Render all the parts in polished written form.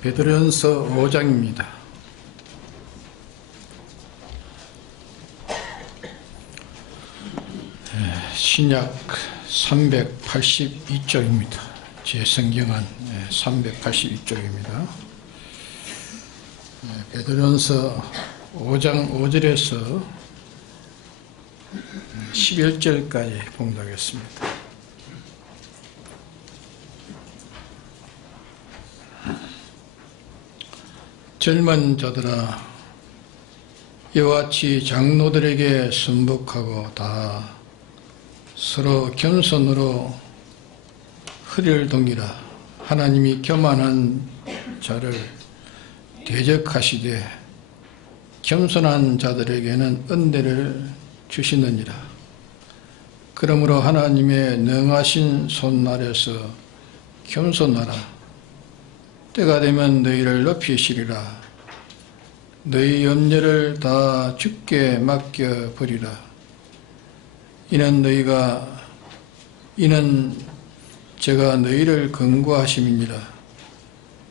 베드로전서 5장입니다. 신약 382쪽입니다. 제 성경은 382쪽입니다. 베드로전서 5장 5절에서 11절까지 봉독하겠습니다. 젊은 자들아, 이와 같이 장로들에게 순복하고 다 서로 겸손으로 허리를 동이라. 하나님이 교만한 자를 대적하시되 겸손한 자들에게는 은혜를 주시느니라. 그러므로 하나님의 능하신 손날에서 겸손하라. 때가 되면 너희를 높이시리라. 너희 염려를 다 주께 맡겨버리라. 이는 제가 너희를 권고하심이니라.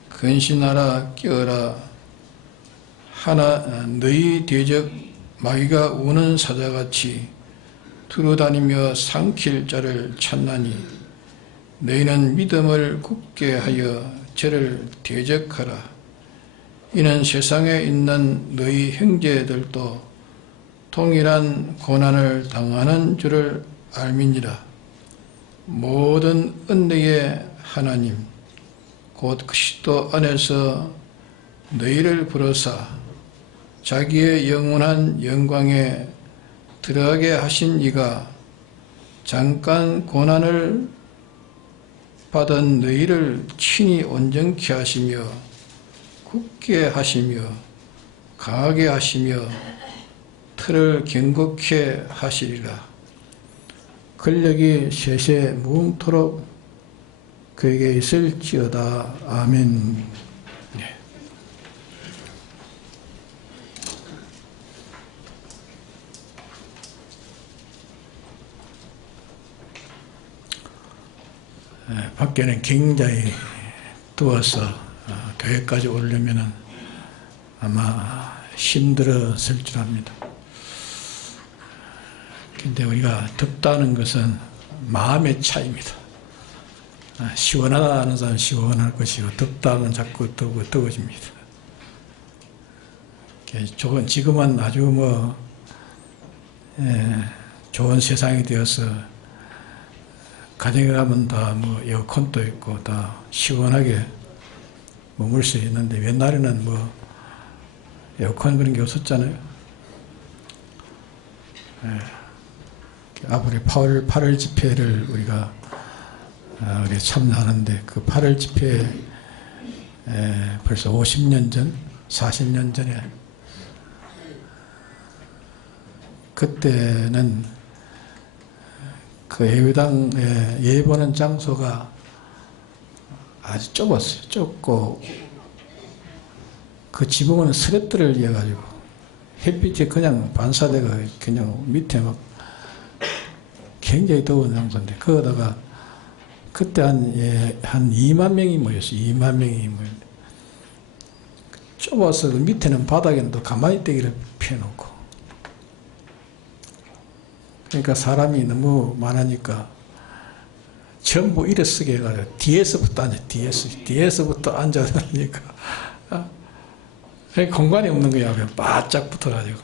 근신하라, 깨어라. 너희 대적 마귀가 우는 사자같이 두루다니며 삼킬 자를 찾나니 너희는 믿음을 굳게 하여 저를 대적하라. 이는 세상에 있는 너희 형제들도 동일한 고난을 당하는 줄을 알미니라. 모든 은혜의 하나님 곧 그리스도 안에서 너희를 부르사 자기의 영원한 영광에 들어가게 하신 이가 잠깐 고난을 받은 너희를 친히 온전케 하시며 굳게 하시며 강하게 하시며 틀을 견고케 하시리라. 권력이 세세 무궁토록 그에게 있을지어다. 아멘. 네. 밖에는 굉장히 더워서 교회까지 오려면 아마 힘들었을 줄 압니다. 근데 우리가 덥다는 것은 마음의 차이입니다. 시원하다는 사람은 시원할 것이고 덥다면 자꾸 더워집니다. 지금은 아주 좋은 세상이 되어서 가정에 가면 다 에어컨도 있고 다 시원하게 머물 수 있는데 옛날에는 에어컨 그런 게 없었잖아요. 앞으로 8월 집회를 우리가 참여하는데 그 8월 집회 벌써 50년 전, 40년 전에 그때는 그 예배당에 예보는 장소가 아주 좁았어요. 좁고 그 지붕은 스레트를 이어가지고 햇빛이 그냥 반사대가 그냥 밑에 막 굉장히 더운 장소인데 거기다가 그때 한 2만 명이 모였어요. 2만 명이 모였는데 좁아서 그 밑에는 바닥에는 또 가만히 떼기를 펴놓고 그러니까 사람이 너무 많으니까 전부 일어서게 해가지고 뒤에서부터 앉아, 뒤에서부터 앉아서니까 공간이 없는 거야. 그냥 바짝 붙어가지고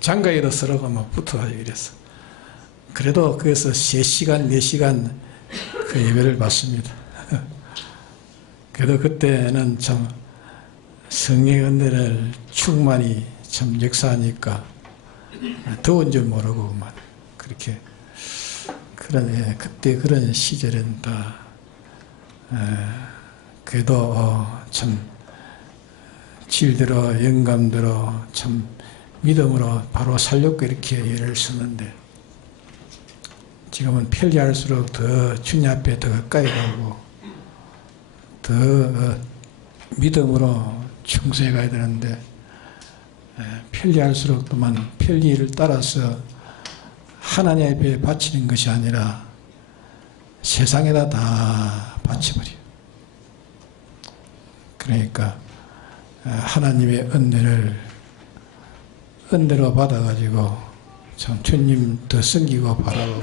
장가에도 서로가 막 붙어가지고 이랬어. 그래도 그래서 3시간, 4시간 그 예배를 받습니다. 그래도 그때는 참 성령의 은혜를 충만히 참 역사하니까 더운 줄 모르고 그렇게 그때 그런 시절은 다 그래도 참 질대로 영감대로 참 믿음으로 바로 살려고 이렇게 예를 쓰는데 지금은 편리할수록 더 주님 앞에 더 가까이 가고 더 믿음으로 충성해 가야 되는데 편리할수록 또한 편리를 따라서 하나님 앞에 바치는 것이 아니라 세상에다 다 바쳐버려. 그러니까 하나님의 은혜로 받아가지고 참 주님 더 섬기고 바라보고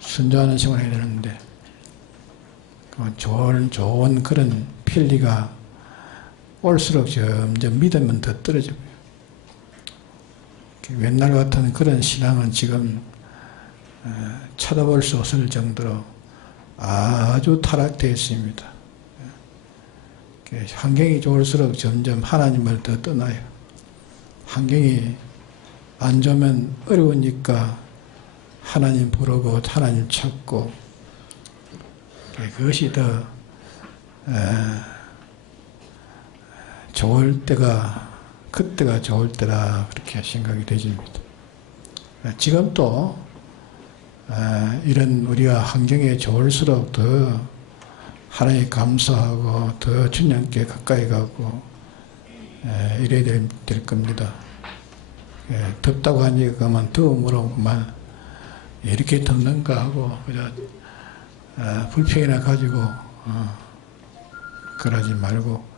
순종하는 생활을 해야 되는데 좋은 그런 편리가 올수록 점점 믿음은 더 떨어져요. 옛날 같은 그런 신앙은 지금 쳐다볼 수 없을 정도로 아주 타락되어 있습니다. 환경이 좋을수록 점점 하나님을 더 떠나요. 환경이 안 좋으면 어려우니까 하나님 부르고 하나님 찾고 그것이 더 좋을 때가 그때가 좋을 때라 그렇게 생각이 되집니다. 지금 또 이런 우리가 환경이 좋을수록 더 하나님 감사하고 더 주님께 가까이 가고 이래야 될 겁니다. 덥다고 하니까 그만 더움으로만 이렇게 덥는가 하고 그저 불평이나 가지고 그러지 말고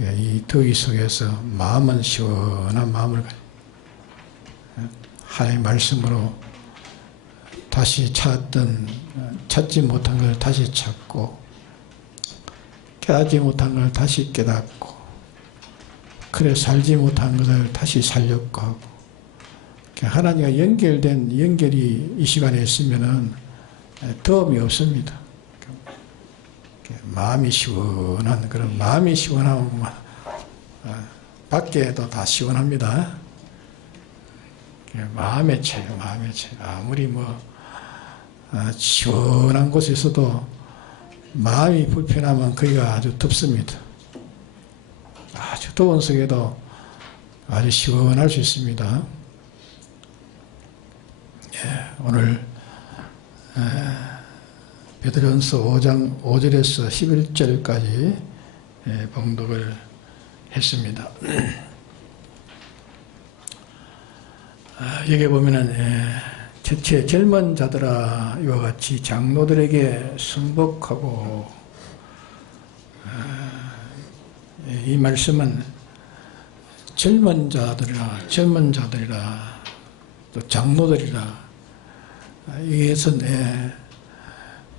이 더위 속에서 마음은 시원한 마음을 하나님의 말씀으로 다시 찾지 못한 걸 다시 찾고 깨닫지 못한 걸 다시 깨닫고 그래 살지 못한 것을 다시 살려고 하고 하나님과 연결이 이 시간에 있으면은 더움이 없습니다. 마음이 시원한 그런 마음이 시원하면 밖에도 다 시원합니다. 마음의 차이. 아무리 시원한 곳에서도 마음이 불편하면 거기가 아주 덥습니다. 아주 더운 속에도 아주 시원할 수 있습니다. 오늘 베드로전서 5장 5절에서 11절까지 봉독을 했습니다. 여기 보면은 첫째 젊은 자들아 이와 같이 장로들에게 순복하고 이 말씀은 젊은 자들이라 또 장로들이라 이것은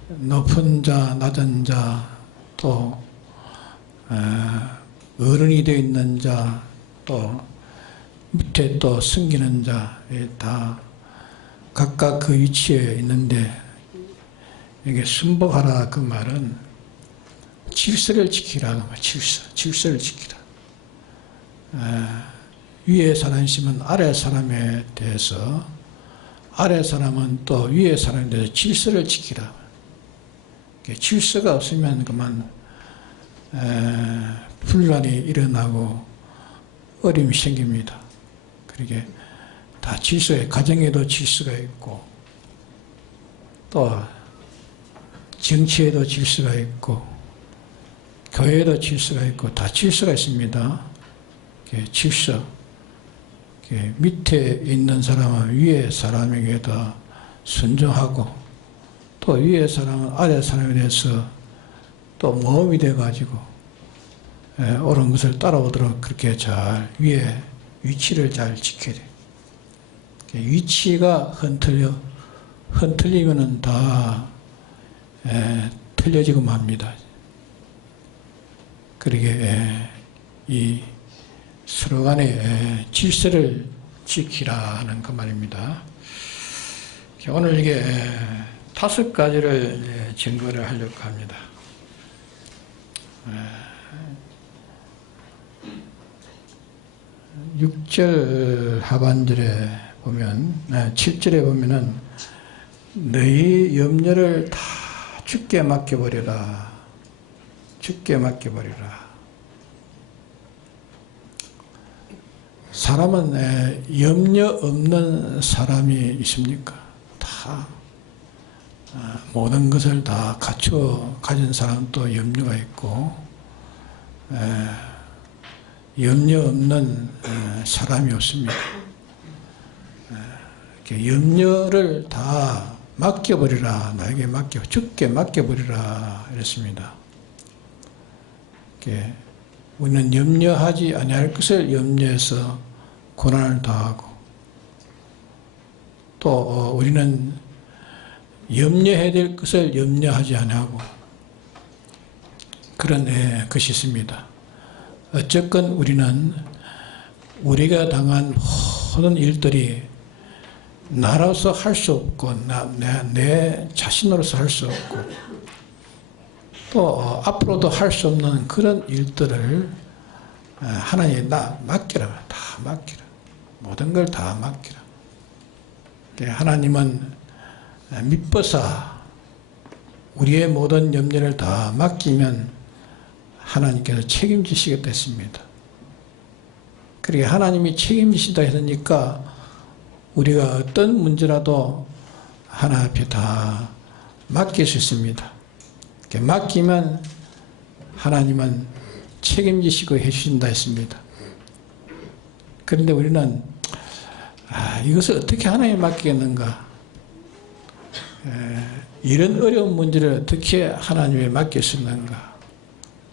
높은 자 낮은 자 또 어른이 되어 있는 자 또 밑에 또 섬기는 자 다 각각 그 위치에 있는데 이게 순복하라 그 말은 질서를 지키라 그 말. 질서를 지키라. 위에 사람 있으면 아래 사람에 대해서 아래 사람은 또 위에 사람에 대해서 질서를 지키라. 질서가 없으면 그만 분란이 일어나고 어려움이 생깁니다. 그러게 다 질서에 가정에도 질서가 있고 또 정치에도 질서가 있고 교회에도 질서가 있고 다 질서가 있습니다. 질서. 밑에 있는 사람은 위에 사람에게도 순종하고 또 위에 사람은 아래 사람에 대해서 또 모험이 돼가지고 옳은 것을 따라오도록 그렇게 잘 위에 위치를 잘 지켜야 돼요. 위치가 흔들리면은 다 틀려지고 맙니다. 그러게 이 서로 간의 질서를 지키라는 그 말입니다. 오늘 이게 5가지를 증거를 하려고 합니다. 6절 하반절에 보면 7절에 보면은 너희 염려를 다 주께 맡겨버려라. 주께 맡겨버려라. 사람은 염려 없는 사람이 있습니까? 다 모든 것을 다 갖춰 가진 사람도 염려가 있고 염려 없는 사람이 없습니다. 염려를 다 맡겨버리라. 나에게 주께 맡겨버리라 이랬습니다. 우리는 염려하지 아니할 것을 염려해서 고난을 당하고, 또 우리는 염려해야 될 것을 염려하지 아니하고, 그런 것이 있습니다. 어쨌건 우리는 우리가 당한 모든 일들이 나로서 할 수 없고, 내 자신으로서 할 수 없고, 또 앞으로도 할 수 없는 그런 일들을 하나님에 맡기라. 다 맡기라. 모든 걸 다 맡기라. 하나님은 믿보사 우리의 모든 염려를 다 맡기면 하나님께서 책임지시겠다 했습니다. 그러게 하나님이 책임지시다 했으니까 우리가 어떤 문제라도 하나님 앞에 다 맡길 수 있습니다. 맡기면 하나님은 책임지시고 해주신다 했습니다. 그런데 우리는 이것을 어떻게 하나님에 맡기겠는가? 이런 어려운 문제를 어떻게 하나님에 맡길 수 있는가?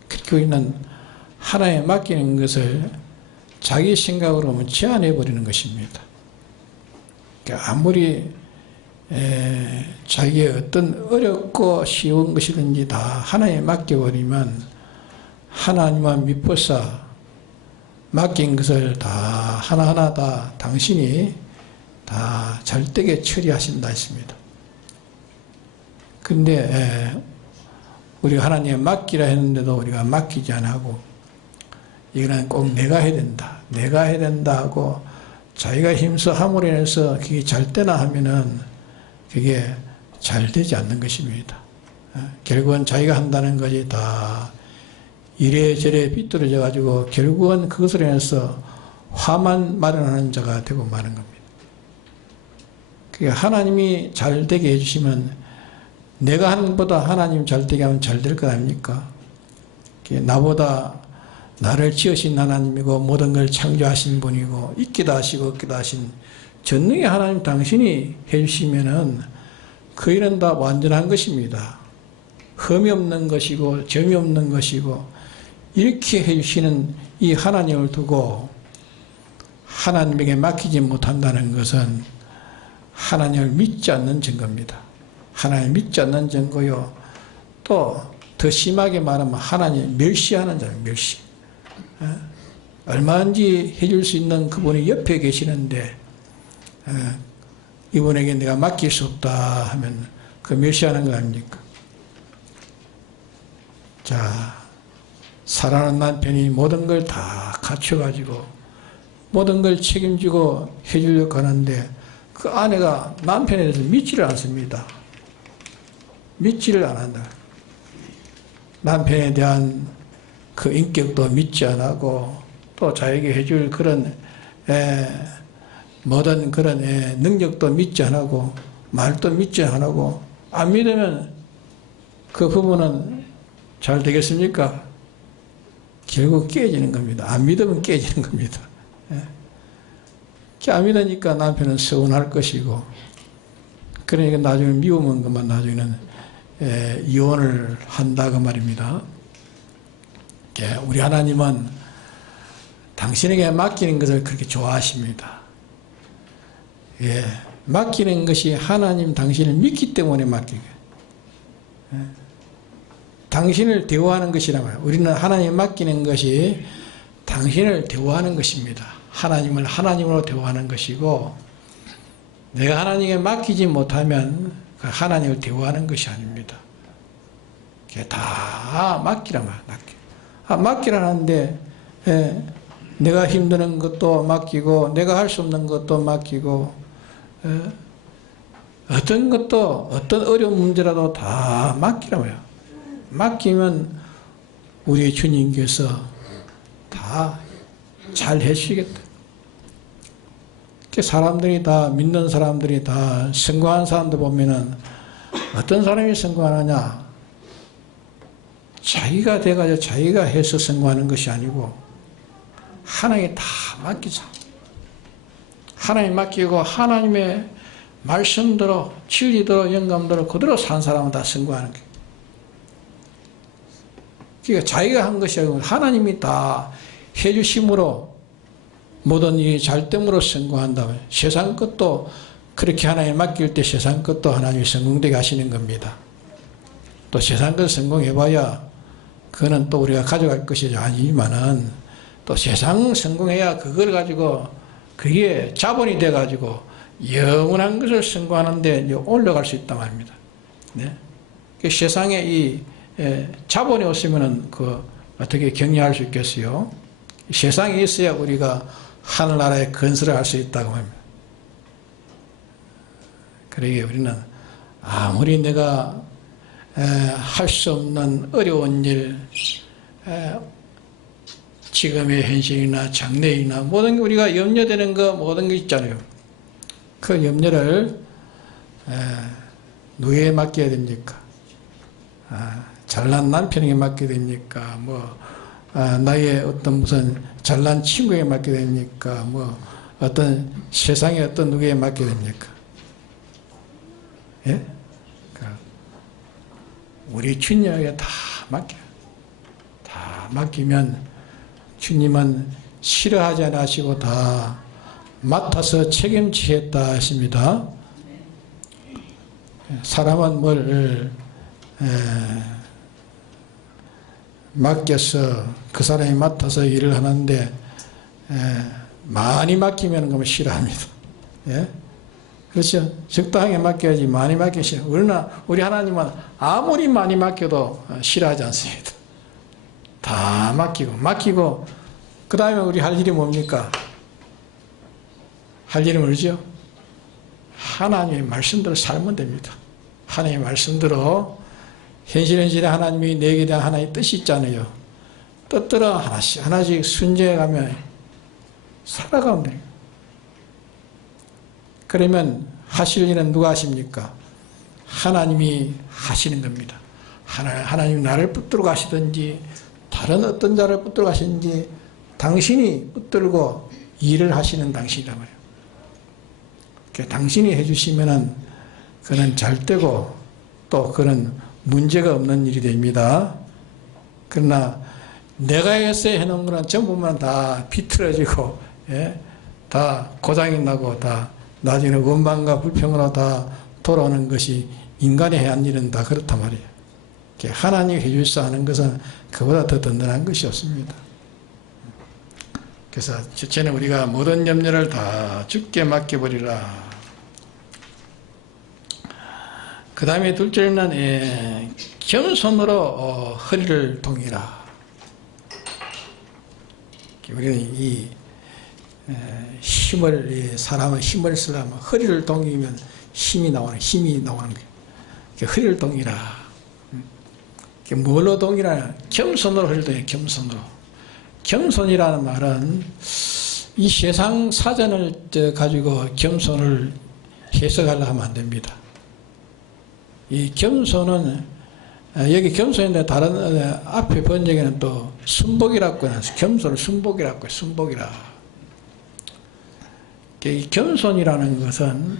그렇게 우리는 하나님에 맡기는 것을 자기 생각으로 제한해 버리는 것입니다. 아무리 자기의 어떤 어렵고 쉬운 것이든지 다 하나님에 맡겨버리면 하나님만 믿보사 맡긴 것을 다 하나하나 다 당신이 다 절대게 처리하신다 했습니다. 그런데 우리가 하나님에 맡기라 했는데도 우리가 맡기지 않고, 이거는 꼭 내가 해야 된다, 내가 해야 된다 하고 자기가 힘써 함으로 인해서 그게 잘 되나 하면은 그게 잘 되지 않는 것입니다. 결국은 자기가 한다는 것이 다 이래저래 삐뚤어져 가지고 결국은 그것으로 인해서 화만 마련하는 자가 되고 마는 겁니다. 그러니까 하나님이 잘 되게 해주시면 내가 하는 것보다 하나님 잘 되게 하면 잘 될 거 아닙니까? 나보다 나를 지으신 하나님이고 모든 걸 창조하신 분이고 있기도 하시고 없기도 하신 전능의 하나님 당신이 해주시면은 그 일은 다 완전한 것입니다. 흠이 없는 것이고 점이 없는 것이고, 이렇게 해주시는 이 하나님을 두고 하나님에게 맡기지 못한다는 것은 하나님을 믿지 않는 증거입니다. 하나님을 믿지 않는 증거요. 또 더 심하게 말하면 하나님 멸시하는 자예요. 멸시. 얼마든지 해줄 수 있는 그분이 옆에 계시는데 이분에게 내가 맡길 수 없다 하면 그 멸시하는 거 아닙니까? 자, 사랑하는 남편이 모든 걸 다 갖춰가지고 모든 걸 책임지고 해주려고 하는데 그 아내가 남편에 대해서 믿지를 않습니다. 믿지를 안 한다. 남편에 대한 그 인격도 믿지 안 하고, 또 자에게 해줄 그런 모든 그런 능력도 믿지 안 하고, 말도 믿지 안 하고, 안 믿으면 그 부부는 잘 되겠습니까? 결국 깨지는 겁니다. 안 믿으면 깨지는 겁니다. 안 믿으니까 남편은 서운할 것이고, 그러니까 나중에 미우면 그만 나중에는 이혼을 한다고 말입니다. 우리 하나님은 당신에게 맡기는 것을 그렇게 좋아하십니다. 맡기는 것이 하나님 당신을 믿기 때문에 맡기게. 당신을 대우하는 것이란 말이에요. 우리는 하나님에 맡기는 것이 당신을 대우하는 것입니다. 하나님을 하나님으로 대우하는 것이고, 내가 하나님에게 맡기지 못하면 그 하나님을 대우하는 것이 아닙니다. 다 맡기란 말이에요. 맡기라는데 내가 힘드는 것도 맡기고 내가 할 수 없는 것도 맡기고, 어떤 것도 어떤 어려운 문제라도 다 맡기라고요. 맡기면 우리 주님께서 다 잘 해주시겠다. 사람들이 다 믿는 사람들이 다 성공한 사람들 보면은 어떤 사람이 성공하느냐? 자기가 돼가지고 자기가 해서 성공하는 것이 아니고 하나님에 다 맡기자. 하나님 맡기고 하나님의 말씀대로 진리대로 영감대로 그대로 산 사람은 다 성공하는 거예요. 그러니까 자기가 한 것이 아니고 하나님이 다 해주심으로 모든 일이 잘됨으로 성공한다면 세상 것도 그렇게 하나님 맡길 때 세상 것도 하나님이 성공되게 하시는 겁니다. 또 세상 것 성공해봐야 그거는 또 우리가 가져갈 것이 아니지만은 또 세상 성공해야 그걸 가지고 그게 자본이 돼가지고 영원한 것을 성공하는데 이제 올라갈 수 있단 말입니다. 네? 그 세상에 이 자본이 없으면은 그 어떻게 격려할 수 있겠어요? 세상에 있어야 우리가 하늘나라의 건설을 할 수 있다고 합니다. 그러기에 우리는 아무리 내가 할 수 없는 어려운 일, 지금의 현실이나 장래이나 모든 게 우리가 염려되는 거 모든 게 있잖아요. 그 염려를 누구에게 맡겨야 됩니까? 잘난 남편에게 맡겨야 됩니까? 나의 어떤 무슨 잘난 친구에게 맡겨야 됩니까? 어떤 세상의 어떤 누구에게 맡겨야 됩니까? 예? 우리 주님에게 다 맡겨요. 다 맡기면 주님은 싫어하지 않으시고 다 맡아서 책임지겠다 하십니다. 사람은 뭘 맡겨서 그 사람이 맡아서 일을 하는데 많이 맡기면 그러면 싫어합니다. 예? 그렇죠? 적당하게 맡겨야지 많이 맡기면 싫어. 우리 하나님은 아무리 많이 맡겨도 싫어하지 않습니다. 다 맡기고 그 다음에 우리 할 일이 뭡니까? 할 일이 뭐죠? 하나님의 말씀대로 살면 됩니다. 하나님의 말씀대로 현실에 하나님이 내게 대한 하나님의 뜻이 있잖아요. 뜻대로 하나씩 순종해 가면 살아가면 돼요. 그러면 하실 일은 누가 하십니까? 하나님이 하시는 겁니다. 하나님이 나를 붙들고 가시든지 다른 어떤 자를 붙들고 가시든지 당신이 붙들고 일을 하시는 당신이란 말이에요. 당신이 해주시면은 그는 잘 되고 또 그는 문제가 없는 일이 됩니다. 그러나 내가 해놓은 거는 전부 다 비틀어지고 다 고장이 나고 다 나중에 원망과 불평으로 다 돌아오는 것이 인간이 해야 할 일은 다 그렇단 말이에요. 하나님이 해주셔서 하는 것은 그보다 더 든든한 것이 없습니다. 그래서 첫째는 우리가 모든 염려를 다 주께 맡겨버리라. 그 다음에 둘째는 겸손으로 허리를 동이라. 우리는 이 사람은 힘을 쓰려면 허리를 동이면 힘이 나오는 거예요. 허리를 동이라. 뭘로 동이라? 겸손으로 허리를 동이라. 겸손으로. 겸손이라는 말은 이 세상 사전을 가지고 겸손을 해석하려고 하면 안 됩니다. 이 겸손은 여기 겸손인데 다른 앞에 번역에는 또 순복이라고 해요. 겸손을 순복이라고 해요. 순복이라. 이 겸손이라는 것은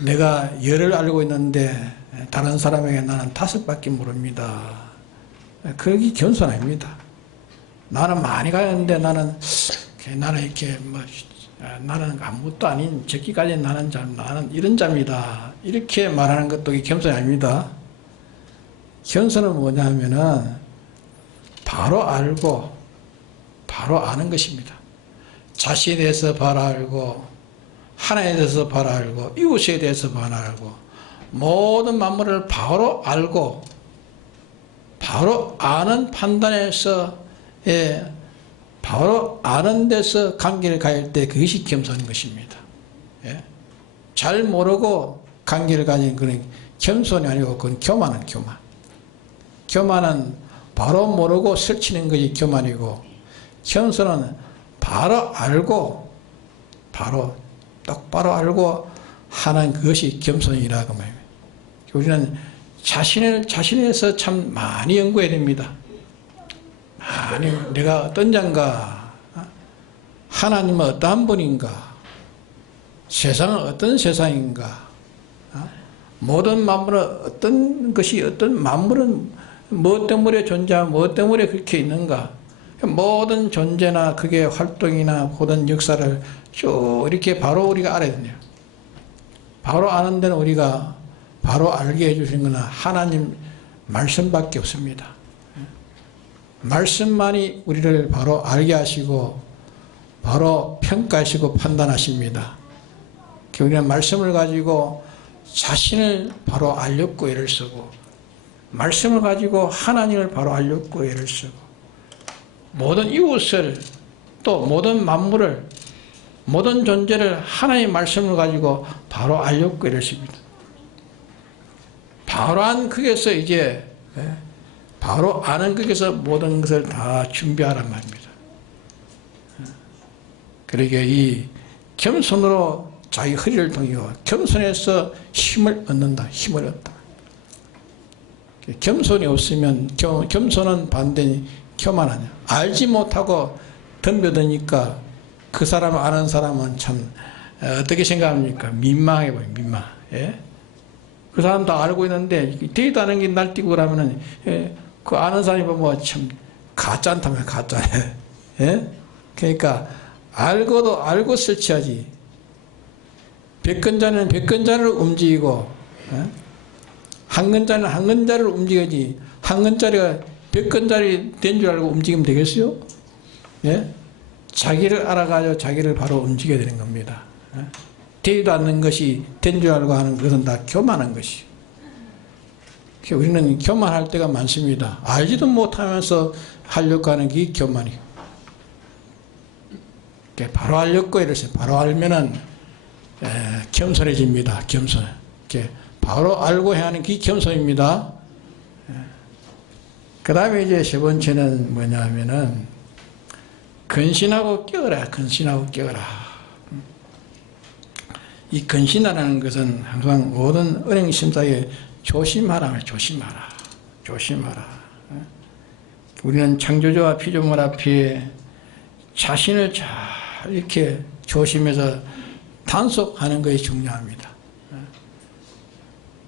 내가 열을 알고 있는데 다른 사람에게 나는 5밖에 모릅니다. 그게 겸손 아닙니다. 나는 많이 가는데 나는 이렇게 나는 아무것도 아닌 저기까지 나는 이런 자입니다. 이렇게 말하는 것도 겸손이 아닙니다. 겸손은 뭐냐 하면은 바로 알고 바로 아는 것입니다. 자신에 대해서 바로 알고 하나님에 대해서 바로 알고 이웃에 대해서 바로 알고 모든 만물을 바로 알고 바로 아는 판단에서 바로 아는 데서 관계를 가질 때 그것이 겸손인 것입니다. 잘 모르고 관계를 가진 그런 겸손이 아니고 그건 교만은 교만. 교만은 바로 모르고 설치는 것이 교만이고 겸손은 바로 알고 바로 똑바로 알고 하는 그것이 겸손이라고 말입니다. 우리는 자신에서 참 많이 연구해야 됩니다. 아니, 내가 어떤 자인가? 하나님은 어떠한 분인가? 세상은 어떤 세상인가? 모든 만물은 어떤 것이 어떤 만물은 뭐 때문에 존재하고 뭐 때문에 그렇게 있는가. 모든 존재나 그게 활동이나 모든 역사를 쭉 이렇게 바로 우리가 알아야 돼요. 바로 아는 데는 우리가 바로 알게 해주시는 것은 하나님 말씀밖에 없습니다. 말씀만이 우리를 바로 알게 하시고 바로 평가하시고 판단하십니다. 우리는 말씀을 가지고 자신을 바로 알려고 애를 쓰고 말씀을 가지고 하나님을 바로 알려고 애를 쓰고 모든 이웃을 또 모든 만물을 모든 존재를 하나님의 말씀을 가지고 바로 알려고 애를 씁니다. 바로 안 극에서 이제 바로 아는 극에서 모든 것을 다 준비하란 말입니다. 그러기에 이 겸손으로 자기 허리를 동이고 겸손해서 힘을 얻는다. 힘을 얻다. 겸손이 없으면 겸손은 반대니 교만하냐. 알지 못하고 덤벼드니까 그 사람을 아는 사람은 참 어떻게 생각합니까? 민망해 보여요. 민망. 예? 그 사람 다 알고 있는데 되지도 않은 게 날뛰고 그러면은 그 아는 사람이 보면 참 가짜한다며 가짜. 예? 그러니까 알고도 알고 설치하지. 백근자는 백근자를 움직이고 한 근자는 한 근자를 움직이지 한 근자리가 백근자리 된 줄 알고 움직이면 되겠어요? 예? 자기를 알아가지고 자기를 바로 움직여야 되는 겁니다. 되지도 않는 것이 된 줄 알고 하는 것은 다 교만한 것이에요. 우리는 교만할 때가 많습니다. 알지도 못하면서 하려고 하는 게 교만이에요. 바로 알려고 이랬어요. 바로 알면은 겸손해집니다. 겸손. 바로 알고 해야 하는 게 겸손입니다. 그 다음에 이제 세 번째는 뭐냐 하면은 근신하고 깨어라. 근신하고 깨어라. 이 근신하라는 것은 항상 모든 은행 심사에 조심하라. 조심하라. 조심하라. 우리는 창조주와 피조물 앞에 자신을 잘 이렇게 조심해서 단속하는 것이 중요합니다.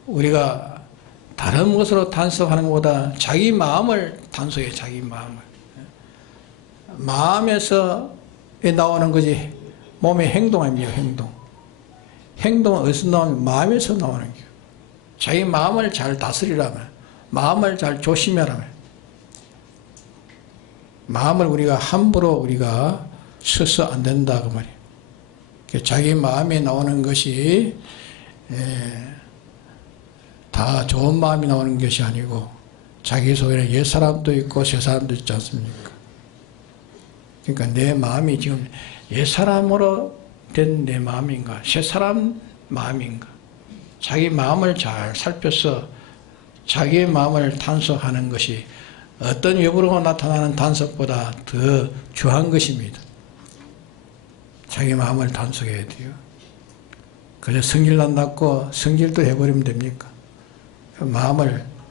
우리가 다른 것으로 단속하는 것보다 자기 마음을 단속해. 자기 마음을. 마음에서 나오는 것이 몸의 행동입니다. 행동. 행동은 어디서 나오면 마음에서 나오는 거예요. 자기 마음을 잘 다스리라면, 마음을 잘 조심하라면, 마음을 우리가 함부로 우리가 써서 안 된다 그 말이에요. 자기 마음에 나오는 것이 다 좋은 마음이 나오는 것이 아니고 자기 속에는 옛사람도 있고 새사람도 있지 않습니까? 그러니까 내 마음이 지금 옛사람으로 된 내 마음인가 새사람 마음인가 자기 마음을 잘 살펴서 자기의 마음을 단속하는 것이 어떤 외부로 나타나는 단속보다 더 중요한 것입니다. 자기 마음을 단속해야 돼요. 그래서 성질 난다고 성질도 해버리면 됩니까?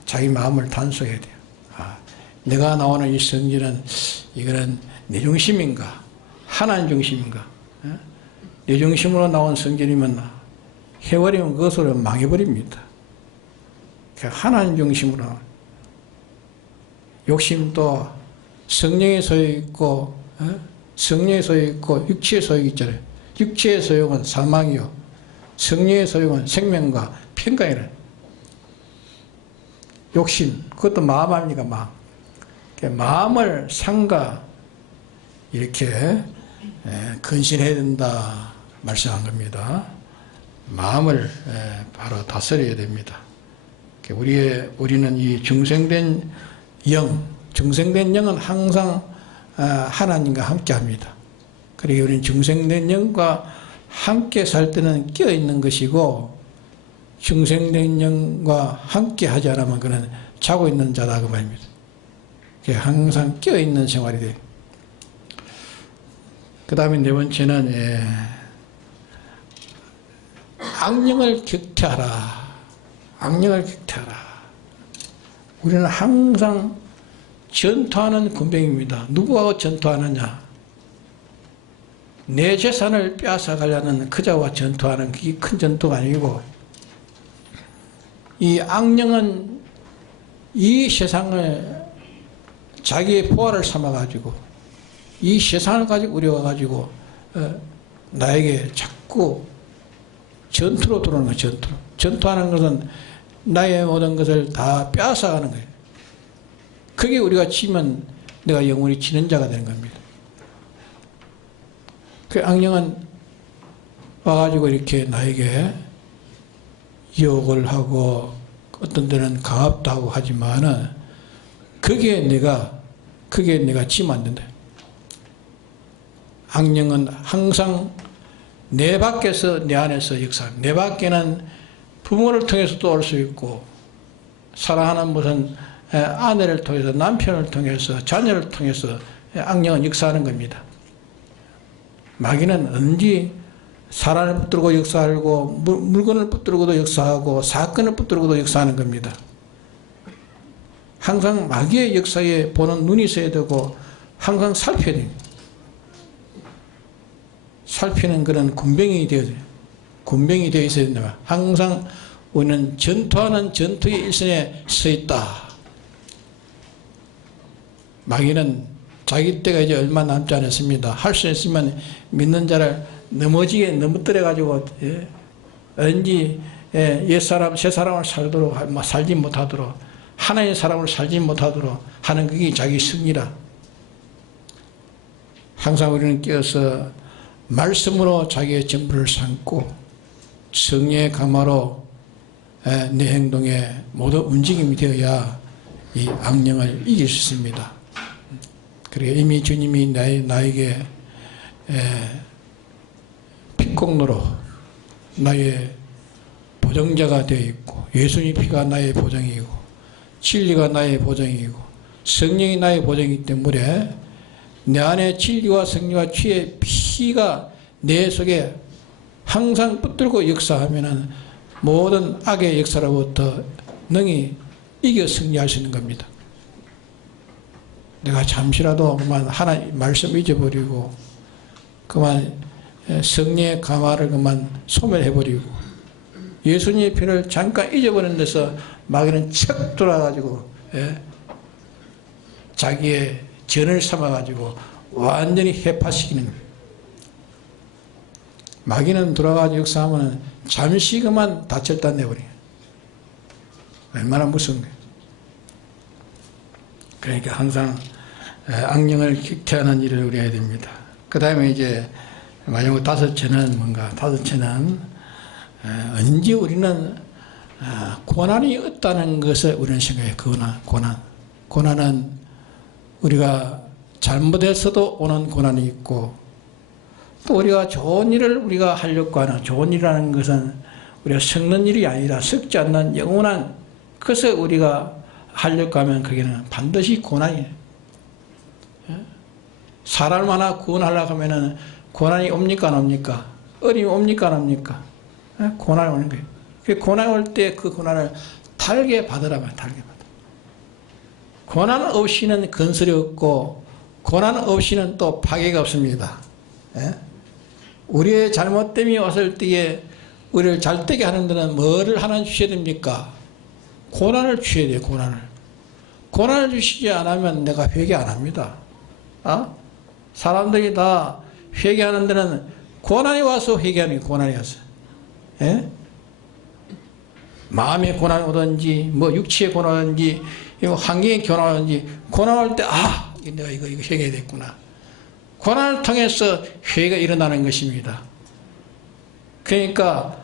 자기 마음을 단속해야 돼요. 내가 나오는 이 성질은 이거는 내 중심인가? 하나님 중심인가? 내 중심으로 나온 성질이면 해버리면 그것으로 망해버립니다. 하나님 중심으로 욕심도 성령의 소욕이 있고 성령의 소욕이 있고 육체의 소욕이 있잖아요. 육체의 소욕은 사망이요 성령의 소욕은 생명과 평강이라. 욕심 그것도 마음 아닙니까? 마음. 마음을 상가 이렇게 근신해야 된다 말씀한 겁니다. 마음을 바로 다스려야 됩니다. 우리는 이 중생된 중생된 영은 항상 하나님과 함께 합니다. 그리고 우리는 중생된 영과 함께 살 때는 끼어 있는 것이고 중생된 영과 함께 하지 않으면 그는 자고 있는 자다 그 말입니다. 항상 끼어 있는 생활이 돼요. 그 다음에 네 번째는 악령을 격퇴하라. 악령을 격퇴하라. 우리는 항상 전투하는 군병입니다. 누구하고 전투하느냐? 내 재산을 빼앗아가려는 그자와 전투하는 그게 큰 전투가 아니고 이 악령은 이 세상을 자기의 보화를 삼아가지고 이 세상을 가지고 우려가지고 나에게 자꾸 전투로 들어오는 거예요. 전투로. 전투하는 것은 나의 모든 것을 다 빼앗아가는 거예요. 그게 우리가 치면 내가 영원히 지는 자가 되는 겁니다. 그 악령은 와가지고 이렇게 나에게 유혹을 하고 어떤 데는 강압도 하고 하지만은 그게 내가 지면 안 된다. 악령은 항상 내 밖에서 내 안에서 역사합니다. 내 밖에는 부모를 통해서도 올 수 있고 사랑하는 무슨 아내를 통해서 남편을 통해서 자녀를 통해서 악령은 역사하는 겁니다. 마귀는 언제 사람을 붙들고 역사하고 물건을 붙들고도 역사하고 사건을 붙들고도 역사하는 겁니다. 항상 마귀의 역사에 보는 눈이 있어야 되고 항상 살펴야 됩니다. 살피는 그런 군병이 되어야 돼요. 군병이 되어 있어야 된다. 항상 우리는 전투하는 전투의 일선에 서 있다. 마귀는 자기 때가 이제 얼마 남지 않았습니다. 할 수 있으면 믿는 자를 넘어지게 넘어뜨려가지고 언제 옛사람 새사람을 살도록 살지 못하도록 하나의 사람을 살지 못하도록 하는 그게 자기 승리라. 항상 우리는 깨어서 말씀으로 자기의 전부를 삼고 성령의 감화로 내 행동에 모두 움직임이 되어야 이 악령을 이길 수 있습니다. 그리고 이미 주님이 나에게 핏공로로 나의 보정자가 되어 있고 예수님의 피가 나의 보정이고 진리가 나의 보정이고 성령이 나의 보정이기 때문에 내 안에 진리와 성령과 주의 피가 내 속에 항상 붙들고 역사하면은 모든 악의 역사로부터 능히 이겨 승리할 수 있는 겁니다. 내가 잠시라도 그만 하나님 말씀 잊어버리고 그만 성령의 감화를 그만 소멸해버리고 예수님의 피를 잠깐 잊어버리는 데서 마귀는 척 돌아가지고 자기의 전을 삼아가지고 완전히 해파시키는 거예요. 마귀는 돌아가지고 역사하면 잠시 그만 다쳤다 내버려요. 얼마나 무서운 거예요. 그러니까 항상 악령을 격퇴하는 일을 우리 해야 됩니다. 그 다음에 이제 마지막 다섯째는 뭔가, 다섯째는 언제 우리는 고난이 없다는 것을 우리는 생각해요. 고난은 우리가 잘못해서도 오는 고난이 있고 또 우리가 좋은 일을 우리가 하려고 하는 좋은 일이라는 것은 우리가 썩는 일이 아니라 썩지 않는 영원한 것을 우리가 하려고 하면 그게는 반드시 고난이에요. 사람을 하나 구원하려고 하면은 고난이 옵니까 안 옵니까? 어려움이 옵니까 안 옵니까? 고난이 오는 거예요. 그 고난이 올 때 그 고난을 달게 받으라면 달게 받아. 고난 없이는 건설이 없고 고난 없이는 또 파괴가 없습니다. 우리의 잘못됨이 왔을 때에 우리를 잘되게 하는 데는 뭐를 하나 주셔야 됩니까? 고난을 주셔야 돼요. 고난을 주시지 않으면 내가 회개 안 합니다. 사람들이 다 회개하는 데는 고난이 와서 회개하는 게 고난이 와서 마음의 고난이 오든지 뭐 육체의 고난이 오든지 환경의 고난이 오든지 고난 올 때 내가 이거 회개해야 됐구나. 고난을 통해서 회개가 일어나는 것입니다. 그러니까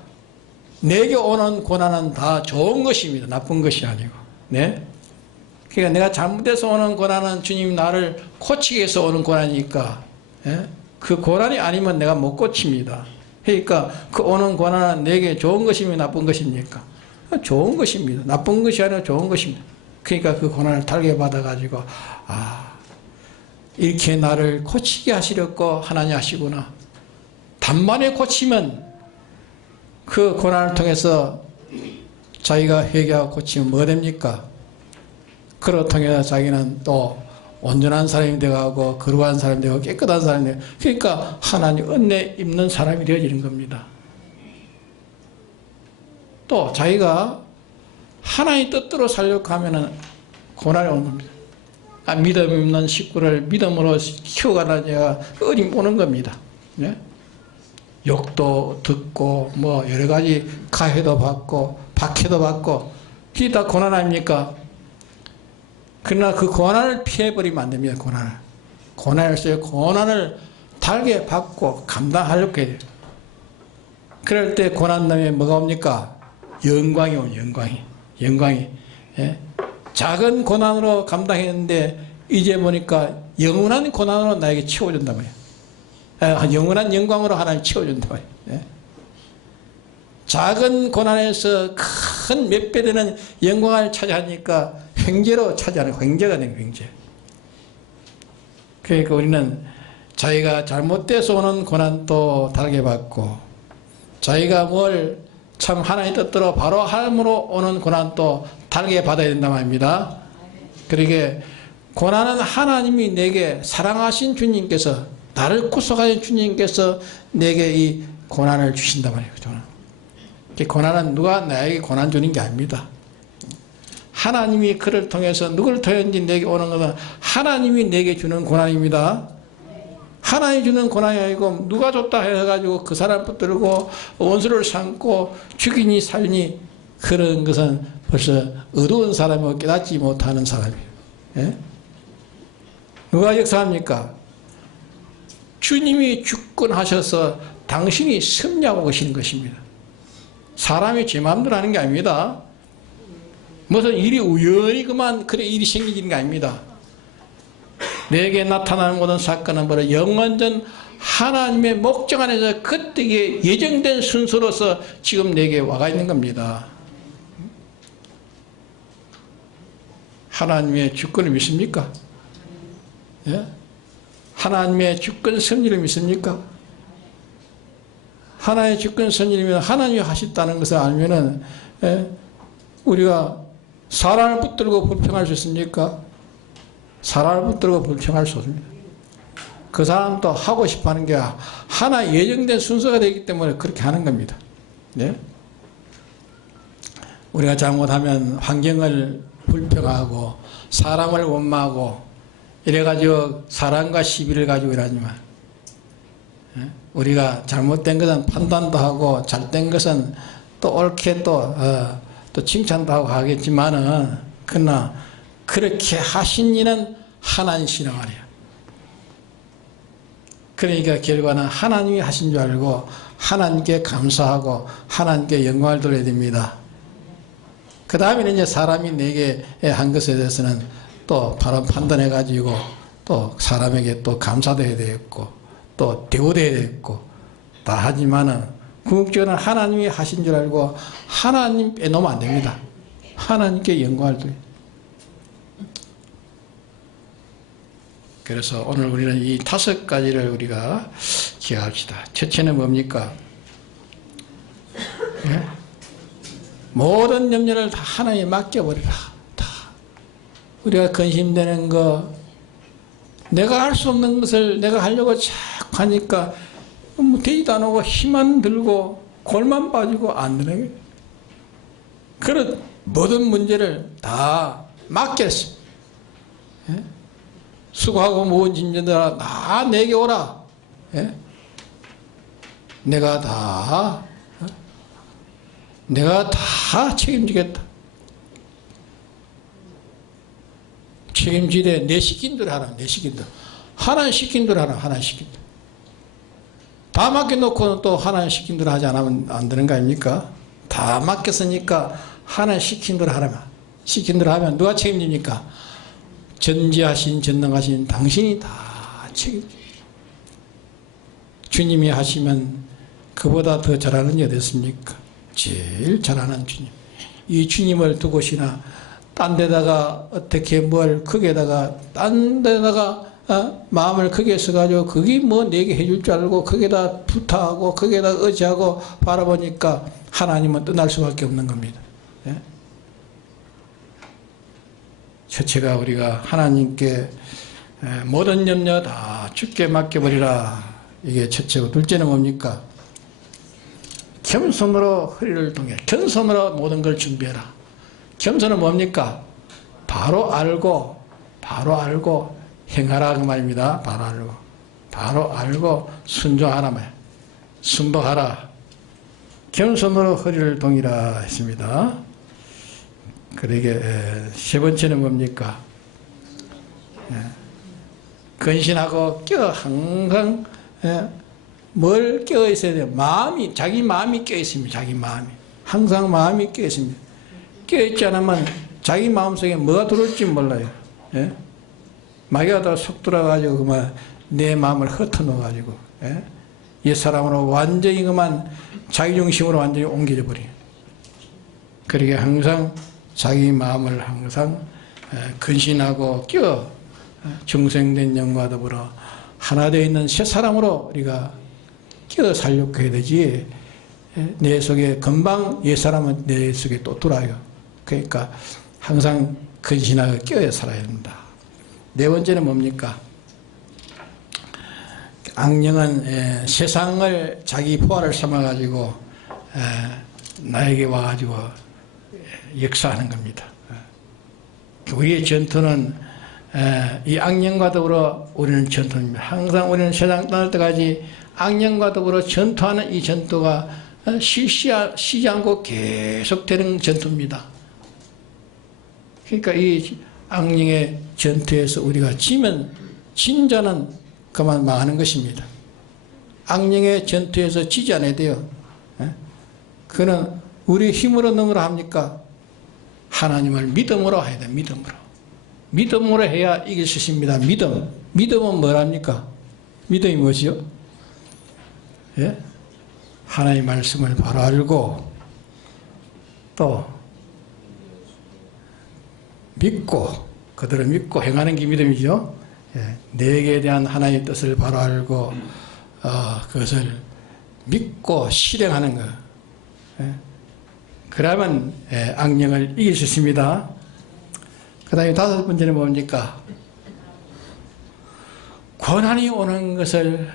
내게 오는 고난은 다 좋은 것입니다. 나쁜 것이 아니고. 그러니까 내가 잘못해서 오는 고난은 주님이 나를 고치기 위해서 오는 고난이니까 그 고난이 아니면 내가 못 고칩니다. 그러니까 그 오는 고난은 내게 좋은 것입니까? 나쁜 것입니까? 좋은 것입니다. 나쁜 것이 아니라 좋은 것입니다. 그러니까 그 고난을 달게 받아가지고 이렇게 나를 고치게 하시려고 하나님 하시구나. 단번에 고치면 그 고난을 통해서 자기가 회개하고 고치면 뭐 됩니까? 그로 통해서 자기는 또 온전한 사람이 되어가고 거룩한 사람이 되고 깨끗한 사람이 되고 그러니까 하나님 은혜 입는 사람이 되어지는 겁니다. 또 자기가 하나님 뜻대로 살려고 하면은 고난이 오는 겁니다. 믿음 없는 식구를 믿음으로 키워가는 자가 어림 오는 겁니다. 예? 욕도 듣고 뭐 여러 가지 가해도 받고 박해도 받고 그게 다 고난 아닙니까? 그러나 그 고난을 피해버리면 안 됩니다. 고난을 달게 받고 감당하려고 해야 돼요. 그럴 때 고난 다음에 뭐가 옵니까? 영광이 오죠. 영광이. 예? 작은 고난으로 감당했는데 이제 보니까 영원한 고난으로 나에게 채워준단 말이에요. 영원한 영광으로 하나님 채워준단 말이에요. 예? 작은 고난에서 큰 몇 배 되는 영광을 차지하니까 횡재로 차지하는 횡재가 되는 횡재. 그러니까 우리는 자기가 잘못돼서 오는 고난도 달게 받고 자기가 뭘 참 하나님 뜻대로 바로 함으로 오는 고난도 달게 받아야 된단 말입니다. 그러게 고난은 하나님이 내게 사랑하신 주님께서 나를 구속하신 주님께서 내게 이 고난을 주신단 말이에요. 고난은 누가 나에게 고난 주는 게 아닙니다. 하나님이 그를 통해서 누구를 통했는지 내게 오는 것은 하나님이 내게 주는 고난입니다. 하나님이 주는 고난이 아니고 누가 줬다 해가지고 그 사람 붙들고 원수를 삼고 죽이니 살니 그런 것은 벌써 어두운 사람이고 깨닫지 못하는 사람이에요. 예? 누가 역사합니까? 주님이 주권하셔서 당신이 섭리하고 계시는 것입니다. 사람이 제 마음대로 하는 게 아닙니다. 무슨 일이 우연히 그만 그래 일이 생기는 게 아닙니다. 내게 나타나는 모든 사건은 바로 영원전 하나님의 목적 안에서 그때에 예정된 순서로서 지금 내게 와가 있는 겁니다. 하나님의 주권을 믿습니까? 예? 하나님의 주권 섭리를 믿습니까? 하나님의 주권 섭리면 하나님이 하셨다는 것을 알면은 우리가 사람을 붙들고 불평할 수 있습니까? 사람을 붙들고 불평할 수 없습니다. 그 사람도 하고 싶어 하는 게 하나의 예정된 순서가 되기 때문에 그렇게 하는 겁니다. 네? 우리가 잘못하면 환경을 불평하고 사람을 원망하고 이래가지고 사람과 시비를 가지고 이러지만 우리가 잘못된 것은 판단도 하고 잘된 것은 또 옳게 또 칭찬도 하고 하겠지만은 그러나 그렇게 하신 이는 하나님이시란 말이에요. 그러니까 결과는 하나님이 하신 줄 알고 하나님께 감사하고 하나님께 영광을 돌려야 됩니다. 그 다음에는 이제 사람이 내게 한 것에 대해서는 또 바로 판단해 가지고 또 사람에게 또 감사도 해야 되겠고 또 대우도 해야 되겠고 다 하지만은 궁극적으로는 하나님이 하신 줄 알고 하나님 빼놓으면 안 됩니다. 하나님께 영광을 돌려야 됩니다. 그래서 오늘 우리는 이 5가지를 우리가 기억합시다. 첫째는 뭡니까? 예? 모든 염려를 다 하나님에 맡겨버리라. 다. 우리가 근심되는 거, 내가 할 수 없는 것을 내가 하려고 자꾸 하니까 뭐 되지도 안 오고 힘만 들고 골만 빠지고 안 되는 거예요. 그런 모든 문제를 다 맡겼습니다. 예? 수고하고 모은 짐진들아 다 내게 오라. 예? 내가 다 책임지겠다. 책임지되 내 시킨 대로 하라. 내 시킨 대로. 하나님 시킨 대로 하라. 하나님 시킨 대로. 다 맡겨놓고 또 하나님 시킨 대로 하지 않으면 안 되는 거 아닙니까? 다 맡겼으니까 하나님 시킨 대로 하라면. 시킨 대로 하면 누가 책임집니까? 전지하신 전능하신 당신이 다 책임집니다. 주님이 하시면 그보다 더 잘하는 게 어디 있습니까? 제일 잘하는 주님. 이 주님을 두고시나 딴 데다가 어떻게 뭘 거기에다가 딴 데다가 마음을 크게 써가지고 그게 뭐 내게 해줄 줄 알고 거기에다 부탁하고 거기에다 의지하고 바라보니까 하나님은 떠날 수밖에 없는 겁니다. 예? 첫째가 우리가 하나님께 모든 염려 다 주께 맡겨버리라. 이게 첫째고, 둘째는 뭡니까? 겸손으로 허리를 동여, 겸손으로 모든 걸 준비해라. 겸손은 뭡니까? 바로 알고 행하라 그 말입니다. 바로 알고 순종하라 말. 순복하라. 겸손으로 허리를 동이라 했습니다. 그러게 세 번째는 뭡니까? 근신하고 항상 뭘 껴 있어야 돼요? 자기 마음이 껴 있습니다. 자기 마음이. 항상 마음이 껴 있습니다. 껴 있지 않으면 자기 마음속에 뭐가 들어올지 몰라요. 마귀가 다 속 들어가지고 그만 내 마음을 흩어놓아가지고 옛 사람으로 완전히 그만 자기 중심으로 완전히 옮겨져 버려요. 그러게 항상 자기 마음을 항상 근신하고 껴 중생된 영과 더불어 하나 되어 있는 새 사람으로 우리가 껴 살려고 해야 되지. 내 속에 금방 옛 사람은 내 속에 또 들어와요. 그러니까 항상 근신하고 껴 살아야 된다. 네 번째는 뭡니까? 악령은 세상을 자기 포화를 삼아가지고 나에게 와가지고 역사하는 겁니다. 우리의 전투는 이 악령과 더불어 우리는 전투입니다. 항상 우리는 세상 떠날 때까지 악령과 더불어 전투하는 이 전투가 쉬지 않고 계속되는 전투입니다. 그러니까 이 악령의 전투에서 우리가 지면 진자는 그만 망하는 것입니다. 악령의 전투에서 지지 않아야 돼요. 그는 우리 힘으로 넘으라 합니까? 하나님을 믿음으로 해야 돼요. 믿음으로 해야 이길 수 있습니다. 믿음은 뭐랍니까? 믿음이 무엇이요? 하나님의 말씀을 바로 알고 또 믿고 그대로 믿고 행하는 게 믿음이죠. 내게 대한 하나님의 뜻을 바로 알고 그것을 믿고 실행하는 것. 그러면 악령을 이길 수 있습니다. 그 다음에 다섯 번째는 뭡니까? 고난이 오는 것을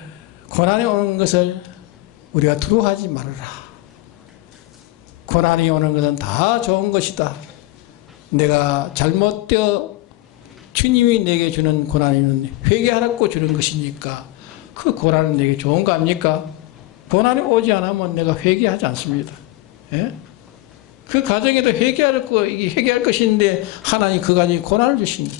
우리가 두려워하지 말아라. 고난이 오는 것은 다 좋은 것이다. 내가 잘못되어 주님이 내게 주는 고난은 회개하라고 주는 것이니까 그 고난은 내게 좋은 거 아닙니까? 고난이 오지 않으면 내가 회개하지 않습니다. 그 가정에도 회개할 것인데 하나님 그 가정에 고난을 주신다.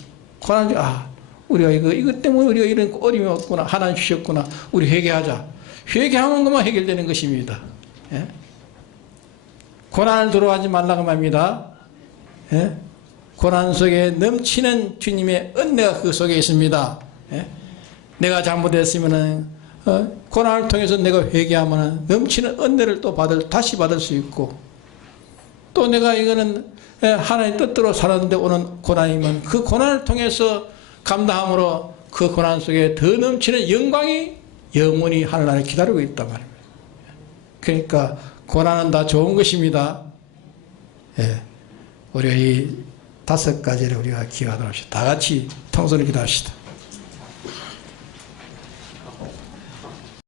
우리가 이것 때문에 우리가 이런 어려움이 왔구나. 하나님 주셨구나. 우리 회개하자. 회개하는 것만 해결되는 것입니다. 고난을 들어하지 말라고 말합니다. 고난 속에 넘치는 주님의 은혜가 그 속에 있습니다. 내가 잘못했으면 고난을 통해서 내가 회개하면 넘치는 은혜를 또 다시 받을 수 있고 또 내가 이거는 하나님 뜻대로 살았는데 오는 고난이면 그 고난을 통해서 감당함으로 그 고난 속에 더 넘치는 영광이 영원히 하늘나라에 기다리고 있단 말입니다. 그러니까 고난은 다 좋은 것입니다. 우리가 이 5가지를 우리가 기억하도록 합시다. 다 같이 통성을 기도합시다.